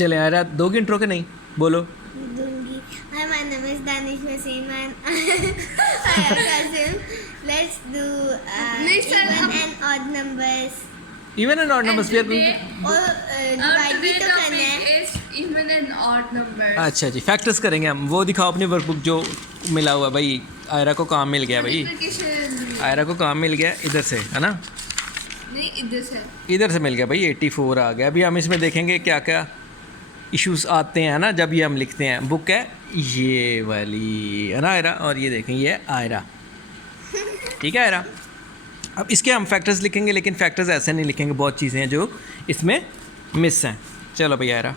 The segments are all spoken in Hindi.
चले आयरा, दोगे इंट्रो के नहीं? बोलो। दूंगी। Hi, my name is Danish Wasim and I am Kasim. Let's do even and odd numbers. Even and odd numbers और divide भी तो करना है। Even and odd numbers. अच्छा जी, फैक्टर्स करेंगे हम। वो दिखाओ अपनी वर्कबुक जो मिला हुआ भाई। आयरा को काम मिल गया भाई, आयरा को काम मिल गया इधर से, है ना? नहीं, इधर से। इधर से मिल गया भाई, 84 आ गया। अभी हम इसमें देखेंगे क्या क्या इश्यूज आते हैं ना जब ये हम लिखते हैं। बुक है ये वाली, है ना आयरा? और ये देखें, ये आयरा, ठीक है आयरा? अब इसके हम फैक्टर्स लिखेंगे, लेकिन फैक्टर्स ऐसे नहीं लिखेंगे, बहुत चीज़ें हैं जो इसमें मिस हैं। चलो भाई आयरा।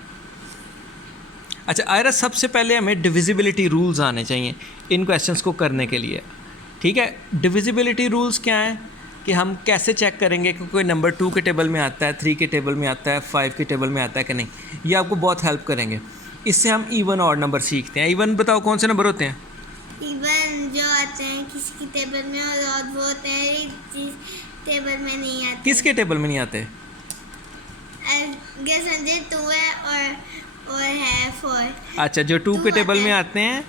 अच्छा आयरा, सबसे पहले हमें डिविजिबिलिटी रूल्स आने चाहिए इन क्वेश्चंस को करने के लिए, ठीक है? डिविजिबिलिटी रूल्स क्या हैं कि हम कैसे चेक करेंगे कि कोई नंबर 2 के टेबल में आता है, 3 के टेबल में आता है, 5 के टेबल में आता है कि नहीं। ये आपको बहुत हेल्प करेंगे। इससे हम इवन और नंबर सीखते हैं। इवन बताओ कौन से नंबर होते हैं? इवन जो आते हैं किसी टेबल में, और odd वो होते हैं जिस टेबल में नहीं आते। किसके टेबल में नहीं आते? गेस संजय 2 है और है 4। अच्छा, जो 2 के टेबल में आते हैं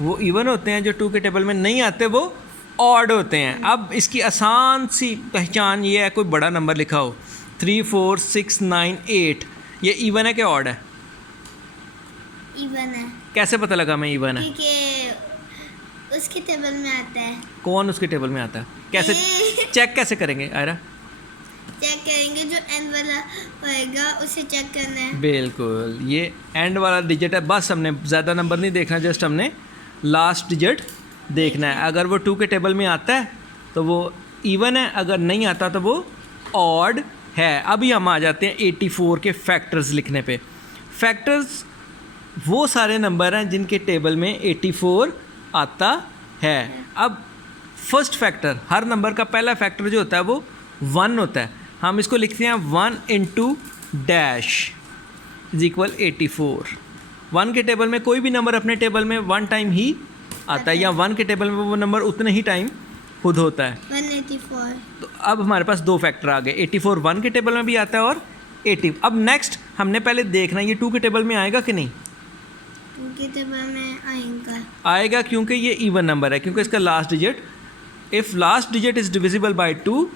वो इवन होते हैं, जो 2 के टेबल में नहीं आते वो ऑड होते हैं। अब इसकी आसान सी पहचान ये है, कोई बड़ा नंबर लिखा हो 3 4 6 9 8, ये इवन है कि ऑड है? इवन है। कैसे पता लगा मैं इवन है? क्योंकि उसके टेबल में आता है। कौन उसके टेबल में आता है? कैसे चेक कैसे करेंगे आयरा? चेक करेंगे, जो एंड वाला होएगा उसे चेक करना है। बिल्कुल, ये एंड वाला डिजिट है। बस हमने ज़्यादा नंबर नहीं देखना, जस्ट हमने लास्ट डिजिट देखना है। अगर वो 2 के टेबल में आता है तो वो इवन है, अगर नहीं आता तो वो ऑड है। अभी हम आ जाते हैं 84 के फैक्टर्स लिखने पे। फैक्टर्स वो सारे नंबर हैं जिनके टेबल में 84 आता है। अब फर्स्ट फैक्टर, हर नंबर का पहला फैक्टर जो होता है वो 1 होता है। हम इसको लिखते हैं 1 इंटू डैश इज इक्वल 84। 1 के टेबल में कोई भी नंबर अपने टेबल में 1 टाइम ही आता है, या 1 के टेबल में वो नंबर उतने ही टाइम खुद होता है। 184। तो अब हमारे पास 2 फैक्टर आ गए। 84 1 के टेबल में भी आता है और 80। अब नेक्स्ट हमने पहले देखना है ये 2 के टेबल में आएगा कि नहीं। 2 के टेबल में आएगा क्योंकि ये इवन नंबर है, क्योंकि इसका last digit, if last digit is divisible by 2,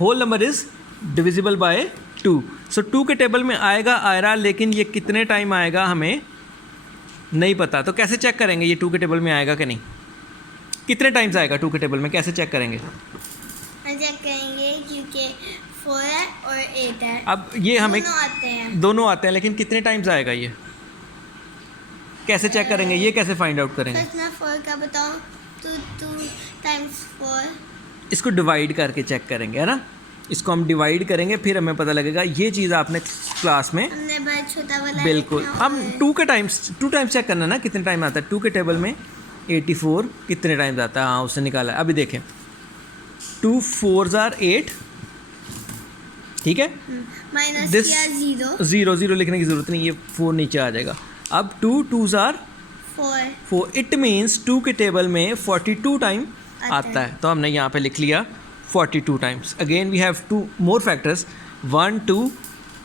whole number is divisible by 2। So 2 के टेबल में आएगा आयरा, लेकिन ये कितने टाइम आएगा हमें नहीं पता। तो कैसे चेक करेंगे ये 2 के टेबल में आएगा कि नहीं? कितने टाइम्स आएगा 2 के टेबल में, कैसे चेक करेंगे? चेक करेंगे क्योंकि 4 है और 8 है। अब ये हमें दोनों आते हैं, लेकिन कितने टाइम्स आएगा ये कैसे चेक करेंगे? ये कैसे फाइंड आउट करेंगे? फर्स्ट मैं 4 का बताऊँ तो 2 टाइम्स 4। इसको डिवाइड करके चेक करेंगे, है ना? इसको हम डिवाइड करेंगे, फिर हमें पता लगेगा। ये चीज़ आपने क्लास में हमने बहुत छोटा वाला बिल्कुल, हम 2 टाइम्स चेक करना ना कितने टाइम आता है। 2 के टेबल में 84 कितने टाइम्स आता है, हाँ उससे निकाला है। अभी देखें 2 4s are 8, ठीक है? माइनस This किया 0 0 लिखने की ज़रूरत नहीं, ये 4 नीचे आ जाएगा। अब 2 2s are 4, इट मीन्स 2 के टेबल में 42 टाइम आता है। तो हमने यहाँ पे लिख लिया 42 times. Again we have 2 more factors, 1 2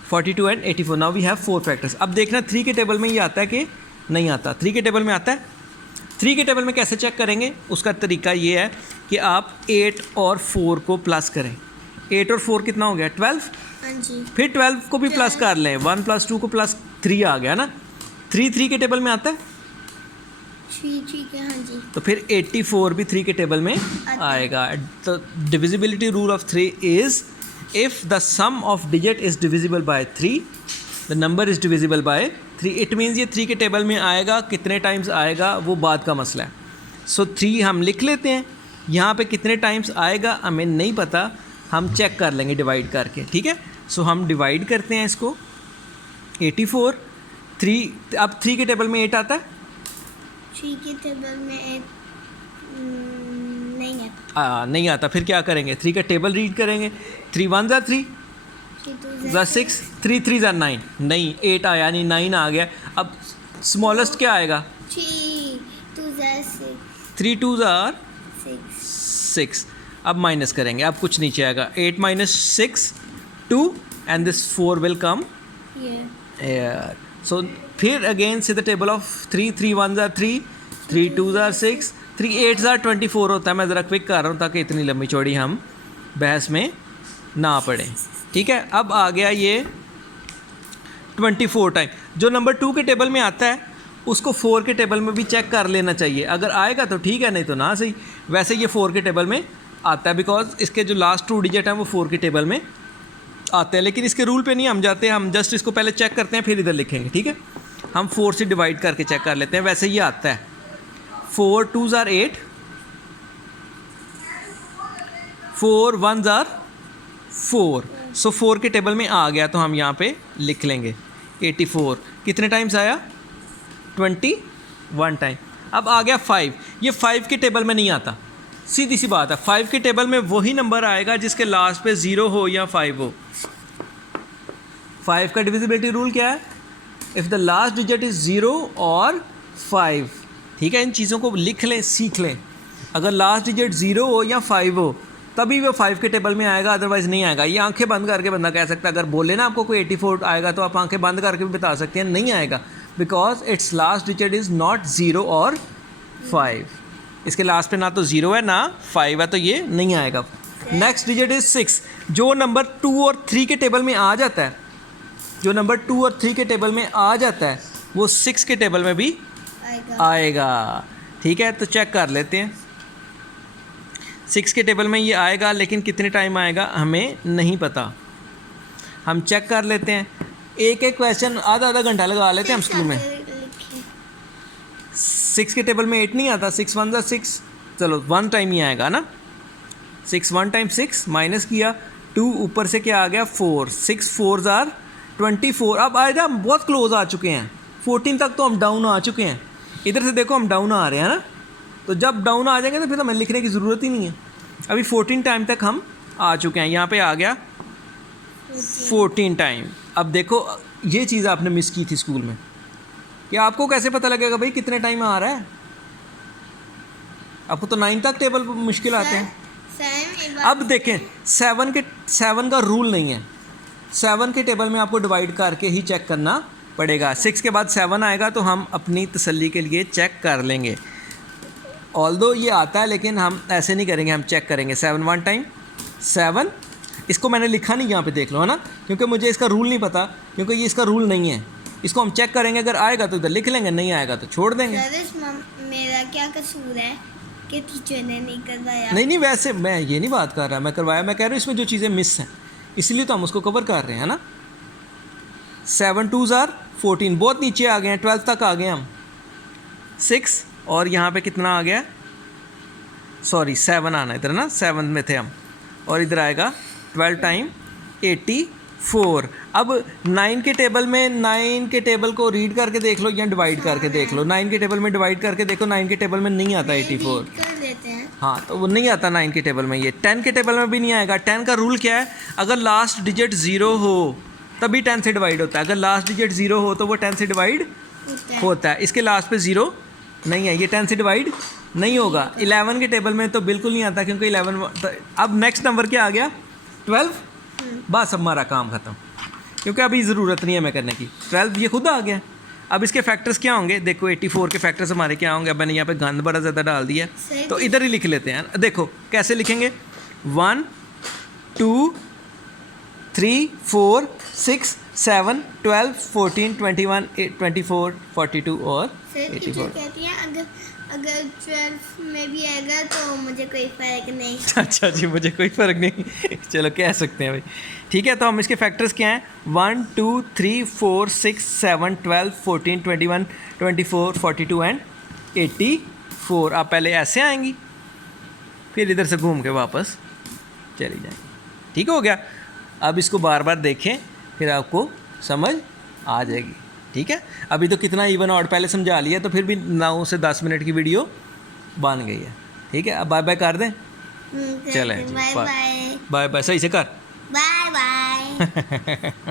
42 and 84। Now we have 4 factors. अब देखना 3 के टेबल में ये आता है कि नहीं आता। 3 के टेबल में आता है। 3 के टेबल में कैसे चेक करेंगे? उसका तरीका ये है कि आप 8 और 4 को प्लस करें। 8 और 4 कितना हो गया? 12। हाँ जी। फिर 12 को भी प्लस कर लें, 1 + 2 को +3 आ गया ना। 3 के टेबल में आता है। 3 हाँ जी। तो फिर 84 भी 3 के टेबल में आएगा। तो divisibility rule of 3 is if the sum of digit is divisible by 3, the number is divisible by 3। It means ये 3 के टेबल में आएगा, कितने टाइम्स आएगा वो बाद का मसला है। सो 3 हम लिख लेते हैं। यहाँ पे कितने टाइम्स आएगा हमें नहीं पता, हम चेक कर लेंगे डिवाइड करके, ठीक है? सो हम डिवाइड करते हैं इसको। 84 3, अब 3 के टेबल में 8 आता है। 3 के टेबल में 8 नहीं है। नहीं आता। फिर क्या करेंगे? 3 का टेबल रीड करेंगे। 3 1s are 3, 3 2 6, 3 3s are 9। नहीं, 8 आया नहीं, 9 आ गया। अब स्मॉलेस्ट क्या आएगा? 3 2 6 3 2s are 6। 6। अब माइनस करेंगे, अब कुछ नीचे आएगा। 8 - 6 2 एंड दिस 4 विल कम ये सो फिर अगेन से द टेबल ऑफ 3 3 1 ज़ार 3 3 2 ज़ार 6 3 8 ज़ार 24 होता है। मैं ज़रा क्विक कर रहा हूँ ताकि इतनी लंबी चौड़ी हम बहस में ना पड़े, ठीक है। अब आ गया ये 24 टाइम। जो नंबर 2 के टेबल में आता है उसको 4 के टेबल में भी चेक कर लेना चाहिए, अगर आएगा तो ठीक है, नहीं तो ना सही। वैसे ये 4 के टेबल में आता है बिकॉज इसके जो लास्ट 2 डिजिट हैं वो 4 के टेबल में आते हैं, लेकिन इसके रूल पे नहीं हम जाते, हम जस्ट इसको पहले चेक करते हैं फिर इधर लिखेंगे, ठीक है। हम 4 से डिवाइड करके चेक कर लेते हैं। वैसे ये आता है 4 2 ज़ार 8 4 1 ज़ार 4। सो 4 के टेबल में आ गया तो हम यहाँ पे लिख लेंगे 84। कितने टाइम्स आया? 21 टाइम। अब आ गया 5। ये 5 के टेबल में नहीं आता, सीधी सी बात है। 5 के टेबल में वही नंबर आएगा जिसके लास्ट पे 0 हो या 5 हो। 5 का डिविजिबिलिटी रूल क्या है? If the last digit is 0 और 5, ठीक है। इन चीज़ों को लिख लें, सीख लें। अगर लास्ट डिजिट 0 हो या 5 हो तभी वो 5 के टेबल में आएगा, अदरवाइज़ नहीं आएगा। ये आंखें बंद करके बंदा कह सकता है, अगर बोले ना आपको कोई 84 आएगा तो आप आंखें बंद करके भी बता सकते हैं नहीं आएगा, because it's last digit is not 0 और 5। इसके लास्ट पे ना तो 0 है ना 5 है, तो ये नहीं आएगा। Next digit is 6। जो नंबर 2 और 3 के टेबल में आ जाता है, जो नंबर 2 और 3 के टेबल में आ जाता है वो 6 के टेबल में भी आएगा, ठीक है। तो चेक कर लेते हैं। 6 के टेबल में ये आएगा, लेकिन कितने टाइम आएगा हमें नहीं पता। हम चेक कर लेते हैं। एक एक क्वेश्चन आधा घंटा लगा लेते हैं हम स्कूल में। 6 के टेबल में 8 नहीं आता, 6 1 ज़ार 6, चलो 1 टाइम ही आएगा ना। 6 1 टाइम 6 माइनस किया 2, ऊपर से क्या आ गया 4, 6 4 ज़ार 24। अब आएगा, हम बहुत क्लोज आ चुके हैं, 14 तक तो हम डाउन आ चुके हैं। इधर से देखो हम डाउन आ रहे हैं ना, तो जब डाउन आ जाएंगे तो फिर हमें लिखने की ज़रूरत ही नहीं है। अभी 14 टाइम तक हम आ चुके हैं, यहाँ पे आ गया 14 टाइम। अब देखो ये चीज़ आपने मिस की थी स्कूल में, कि आपको कैसे पता लगेगा भाई कितने टाइम में आ रहा है? आपको तो 9 तक टेबल मुश्किल आते हैं। अब देखें 7 का रूल नहीं है। 7 के टेबल में आपको डिवाइड करके ही चेक करना पड़ेगा। 6 के बाद 7 आएगा तो हम अपनी तसल्ली के लिए चेक कर लेंगे। ऑल्दो ये आता है लेकिन हम ऐसे नहीं करेंगे, हम चेक करेंगे 7 1 टाइम 7। इसको मैंने लिखा नहीं, यहाँ पे देख लो, है ना, क्योंकि मुझे इसका रूल नहीं पता, क्योंकि ये इसका रूल नहीं है। इसको हम चेक करेंगे, अगर आएगा तो इधर लिख लेंगे, नहीं आएगा तो छोड़ देंगे। मेरा क्या कसूर है कि टीचर ने नहीं करवाया? नहीं, वैसे मैं ये नहीं बात कर रहा, मैं करवाया, मैं कह रहा हूँ इसमें जो चीज़ें मिस हैं इसलिए तो हम उसको कवर कर रहे हैं ना। 7 2 ज़ार 14, बहुत नीचे आ गए हैं, 12 तक आ गए हम। 6 और यहाँ पे कितना आ गया, सॉरी 7 आना इधर ना, 7 में थे हम, और इधर आएगा 12 टाइम 84। अब 9 के टेबल में 9 के टेबल को रीड करके देख लो या डिवाइड करके देख लो। 9 के टेबल में डिवाइड करके देखो, 9 के टेबल में नहीं आता 84 कर देते हैं। हाँ, तो वो नहीं आता 9 के टेबल में। ये 10 के टेबल में भी नहीं आएगा। 10 का रूल क्या है? अगर लास्ट डिजिट 0 हो तभी 10 से डिवाइड होता है। अगर लास्ट डिजिट 0 हो तो वो 10 से डिवाइड होता है। इसके लास्ट पे 0 नहीं है, ये 10 से डिवाइड नहीं होगा। 11 के टेबल में तो बिल्कुल नहीं आता, क्योंकि 11 अब नेक्स्ट नंबर क्या आ गया 12। बस हमारा काम ख़त्म, क्योंकि अभी ज़रूरत नहीं है हमें करने की। 12 ये खुद आ गया। अब इसके फैक्टर्स क्या होंगे? देखो 84 के फैक्टर्स हमारे क्या होंगे? अब मैंने यहाँ पे गंद बड़ा ज़्यादा डाल दिया, तो इधर ही लिख लेते हैं। देखो कैसे लिखेंगे, 1 2 3 4 6 7 12 14 21 24 42 और 84। कहती हैं अगर 12 में भी आएगा तो मुझे कोई फ़र्क नहीं। अच्छा जी, मुझे कोई फ़र्क नहीं चलो कह सकते हैं भाई, ठीक है। तो हम इसके फैक्टर्स क्या हैं? 1 2 3 4 6 7 12 14 21 24 42 एंड 84। आप पहले ऐसे आएंगी, फिर इधर से घूम के वापस चली जाएंगी, ठीक हो गया। अब इसको बार बार देखें, फिर आपको समझ आ जाएगी, ठीक है। अभी तो कितना इवन ऑड पहले समझा लिया, तो फिर भी 9 से 10 मिनट की वीडियो बन गई है, ठीक है। अब बाय बाय कर दें, चलें, बाय बाय बाय बाय, सही से कर, बाय बाय।